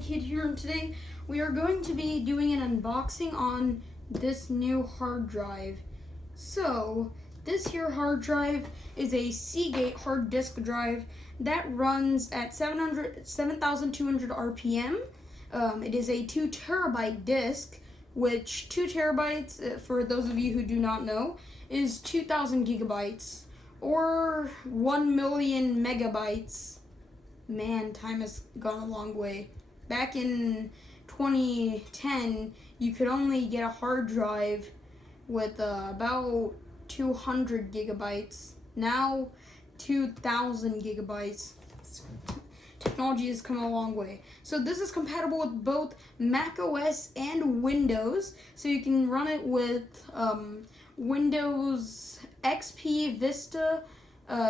Techvid here, and today we are going to be doing an unboxing on this new hard drive. So, this here hard drive is a Seagate hard disk drive that runs at 7,200 RPM. It is a 2 terabyte disk, which 2 terabytes, for those of you who do not know, is 2,000 gigabytes or 1 million megabytes. Man, time has gone a long way. Back in 2010, you could only get a hard drive with about 200 gigabytes. Now, 2,000 gigabytes. Technology has come a long way. So this is compatible with both Mac OS and Windows. So you can run it with Windows XP, Vista,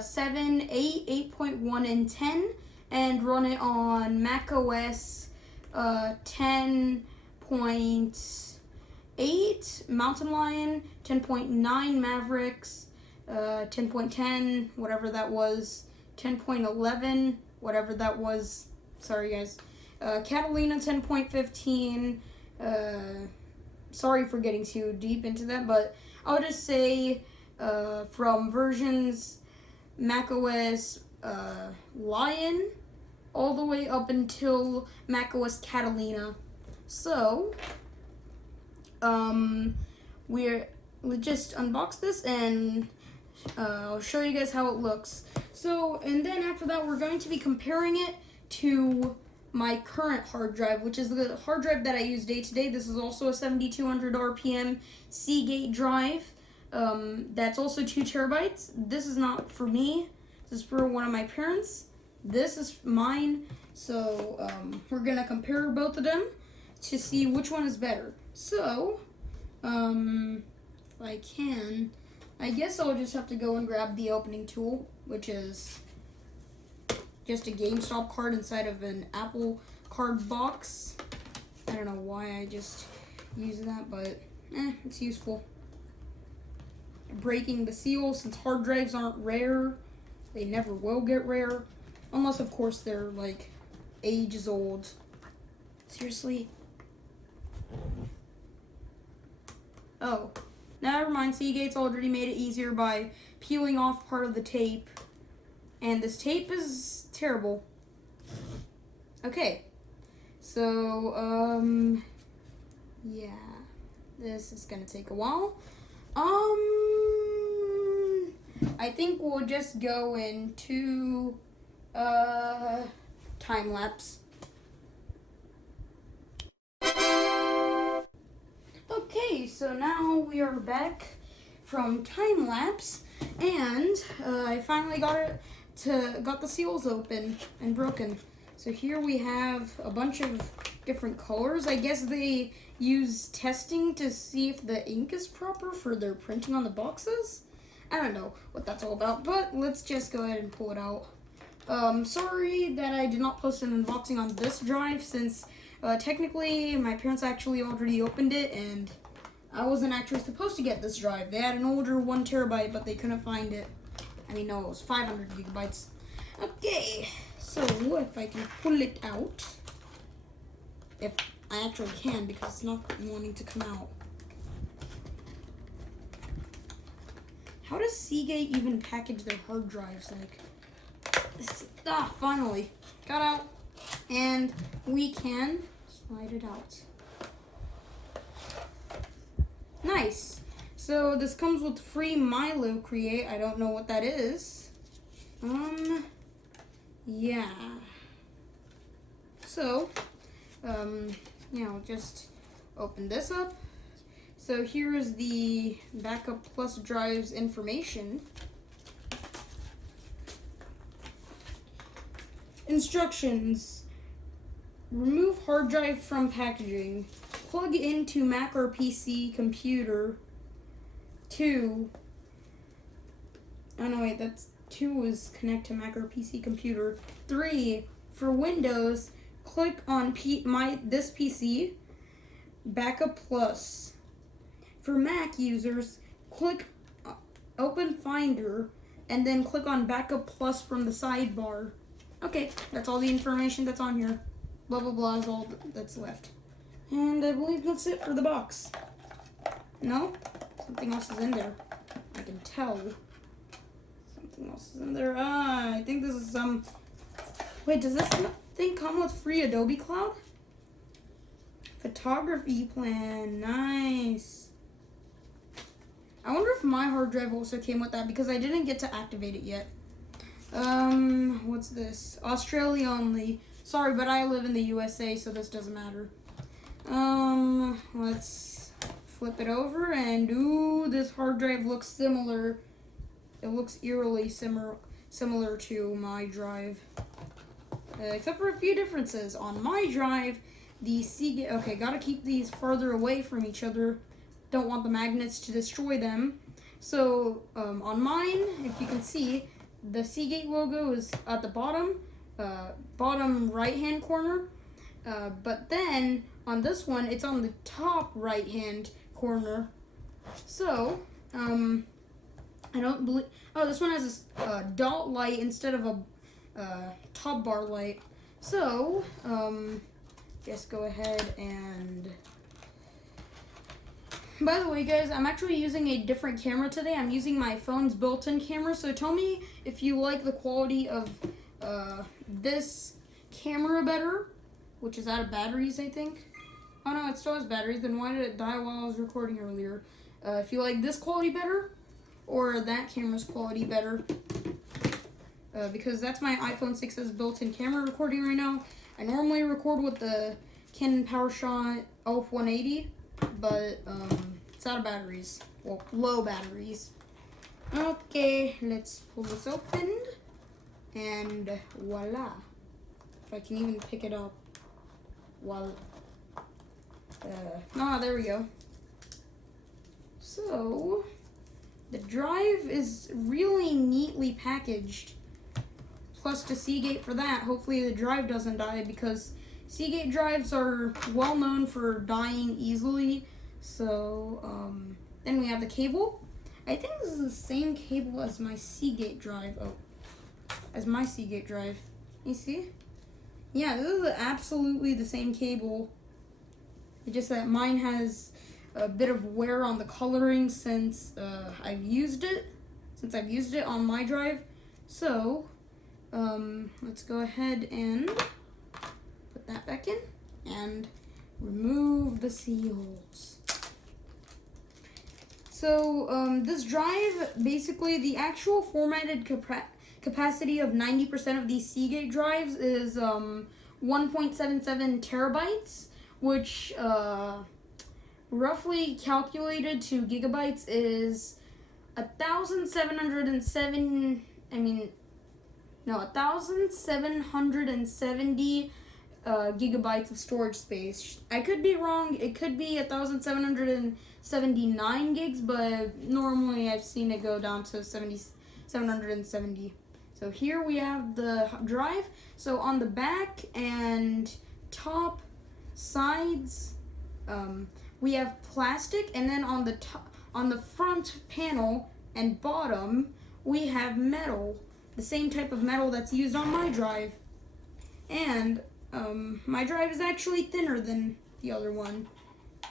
7, 8, 8.1, and 10. And run it on Mac OS 10.8 Mountain Lion, 10.9 Mavericks, 10.10, whatever that was, 10.11, whatever that was. Sorry, guys. Catalina 10.15. Sorry for getting too deep into that, but I'll just say from versions Mac OS Lion all the way up until macOS Catalina. So we'll just unbox this and I'll show you guys how it looks. So, and then after that, we're going to be comparing it to my current hard drive, which is the hard drive that I use day to day. This is also a 7,200 RPM Seagate drive. That's also 2 terabytes. This is not for me. This is for one of my parents. This is mine. So we're gonna compare both of them to see which one is better. So if I can, I guess I'll just have to go and grab the opening tool, which is just a GameStop card inside of an Apple card box. I don't know why I just use that, but it's useful. Breaking the seal, since hard drives aren't rare. They never will get rare. Unless, of course, they're, like, ages old. Seriously? Oh. Never mind. Seagate's already made it easier by peeling off part of the tape. And this tape is terrible. Okay. So, yeah. This is gonna take a while. I think we'll just go into time lapse. Okay, so now we are back from time lapse, and I finally got the seals open and broken. So here we have a bunch of different colors. I guess they use testing to see if the ink is proper for their printing on the boxes. I don't know what that's all about, but let's just go ahead and pull it out. Sorry that I did not post an unboxing on this drive, since technically my parents actually already opened it, and I wasn't actually supposed to get this drive. They had an older 1 terabyte, but they couldn't find it. I mean, no, it was 500 gigabytes. Okay, so if I can pull it out, if I actually can, because it's not wanting to come out. How does Seagate even package their hard drives? Like, finally got out, and we can slide it out. Nice. So this comes with free Milo Create. I don't know what that is. Yeah. So, I'll just open this up. So here is the Backup Plus drive's information. Instructions. Remove hard drive from packaging. Plug into Mac or PC computer. 2. Oh no, wait, that's 2 is connect to Mac or PC computer. 3. For Windows, click on this PC, Backup Plus. For Mac users, click Open Finder and then click on Backup Plus from the sidebar. Okay, that's all the information that's on here. blah blah blah is all that's left. And I believe that's it for the box. No? Something else is in there. I can tell. Something else is in there. I think this is some... Wait, does this thing come with free Adobe Cloud? Photography plan. Nice. I wonder if my hard drive also came with that because I didn't get to activate it yet. What's this? Australia only. Sorry, but I live in the USA, so this doesn't matter. Let's flip it over, and ooh, this hard drive looks similar. It looks eerily similar to my drive, except for a few differences. On my drive, the Seagate. Okay, gotta keep these farther away from each other. Don't want the magnets to destroy them. So on mine, if you can see, the Seagate logo is at the bottom right-hand corner. But then on this one, it's on the top right-hand corner. So, I don't believe... Oh, this one has a dot light instead of a top bar light. So, just go ahead and... By the way, guys, I'm actually using a different camera today. I'm using my phone's built-in camera. So tell me if you like the quality of this camera better, which is out of batteries, I think. Oh no, it still has batteries. Then why did it die while I was recording earlier? If you like this quality better, or that camera's quality better, because that's my iPhone 6's built-in camera recording right now. I normally record with the Canon PowerShot ALF-180, but it's out of batteries. Well, low batteries. Okay, let's pull this open, and voila. If I can even pick it up while... there we go. So, the drive is really neatly packaged. Plus the Seagate for that. Hopefully the drive doesn't die because Seagate drives are well known for dying easily. So, then we have the cable. I think this is the same cable as my Seagate drive. As my Seagate drive. You see? Yeah, this is absolutely the same cable. It's just that mine has a bit of wear on the coloring since I've used it on my drive. So, let's go ahead and put that back in and remove the seals. So, this drive, basically the actual formatted capacity of 90% of these Seagate drives is 1.77 terabytes, which roughly calculated to gigabytes is 1,770 gigabytes of storage space. I could be wrong. It could be 1,779 gigs, but normally I've seen it go down to 770. So here we have the drive. So on the back and top sides, we have plastic, and then on the front panel and bottom, we have metal, the same type of metal that's used on my drive. And my drive is actually thinner than the other one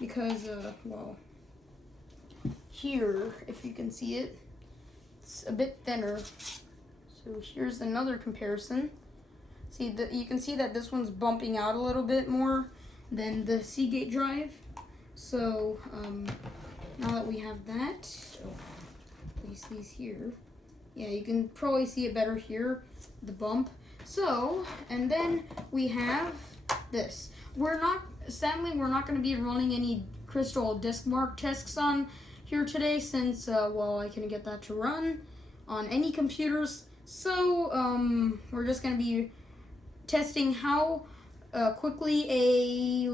because, well, here, if you can see it, it's a bit thinner. So here's another comparison. See that you can see that this one's bumping out a little bit more than the Seagate drive. So now that we have that, place these here. Yeah, you can probably see it better here, the bump. So, and then we have this. Sadly, we're not going to be running any crystal disk mark tests on here today since, well, I can get that to run on any computers. So, we're just going to be testing how quickly a,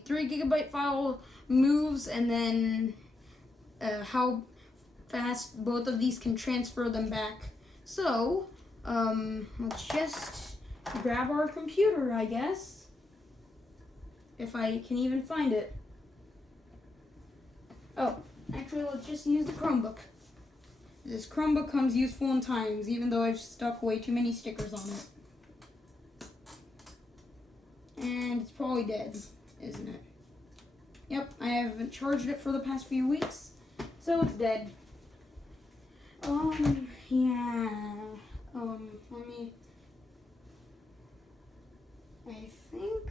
3 gigabyte file moves, and then how fast both of these can transfer them back. So, let's just grab our computer, I guess, if I can even find it. Oh, actually, let's just use the Chromebook. This Chromebook comes useful in times, even though I've stuck way too many stickers on it. and it's probably dead, isn't it? Yep, I haven't charged it for the past few weeks, so it's dead. Yeah. I think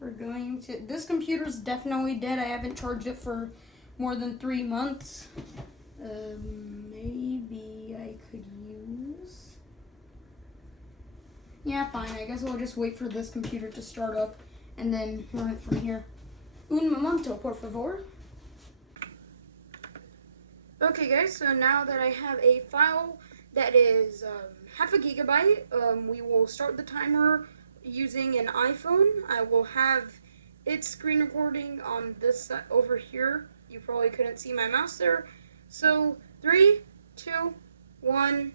we're going to. This computer's definitely dead. I haven't charged it for more than 3 months. Maybe I could use. Yeah, fine. I guess I'll just wait for this computer to start up and then run it from here. Un momento, por favor. Okay, guys, so now that I have a file that is half a gigabyte, we will start the timer using an iPhone. I will have its screen recording on this side over here. You probably couldn't see my mouse there. So 3, 2, 1,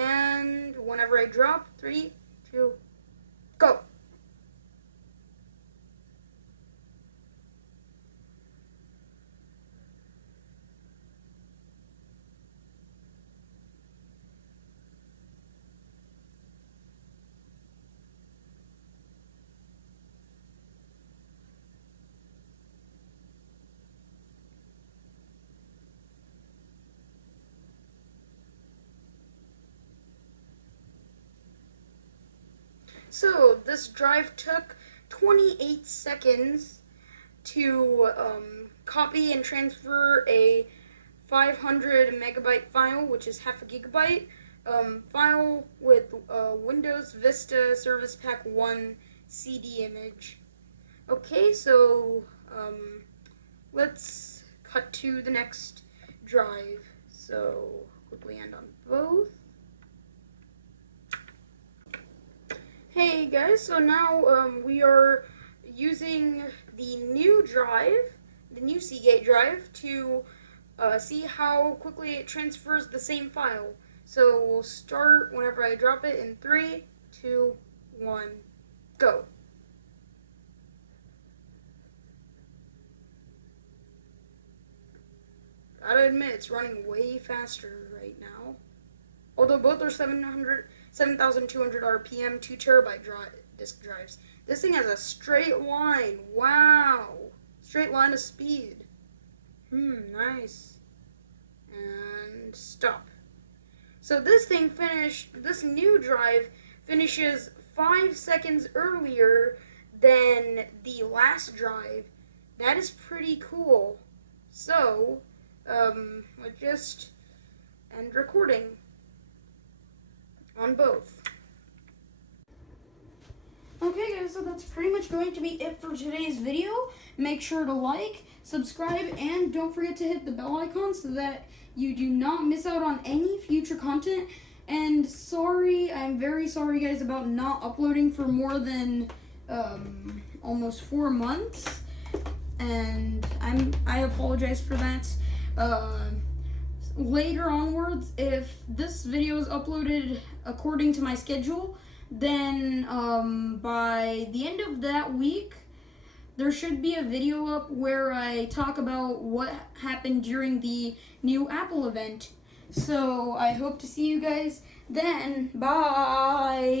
and whenever I drop, 3, 2, go. So this drive took 28 seconds to copy and transfer a 500 megabyte file, which is half a gigabyte, file with Windows Vista Service Pack 1 CD image. Okay, so let's cut to the next drive. So quickly end on both. Hey guys, so now we are using the new drive, the new Seagate drive, to see how quickly it transfers the same file. So we'll start whenever I drop it in 3, 2, 1, go. Gotta admit, it's running way faster right now. Although both are 7,200 RPM, 2 terabyte disk drives. This thing has a straight line. Wow. Straight line of speed. Nice. And stop. So this new drive finishes 5 seconds earlier than the last drive. That is pretty cool. So, let's just end recording on both. Okay guys, so that's pretty much going to be it for today's video. Make sure to like, subscribe, and don't forget to hit the bell icon so that you do not miss out on any future content. And I'm very sorry guys about not uploading for more than almost 4 months. And I apologize for that. Later onwards, if this video is uploaded according to my schedule, then by the end of that week, there should be a video up where I talk about what happened during the new Apple event. So I hope to see you guys then. Bye!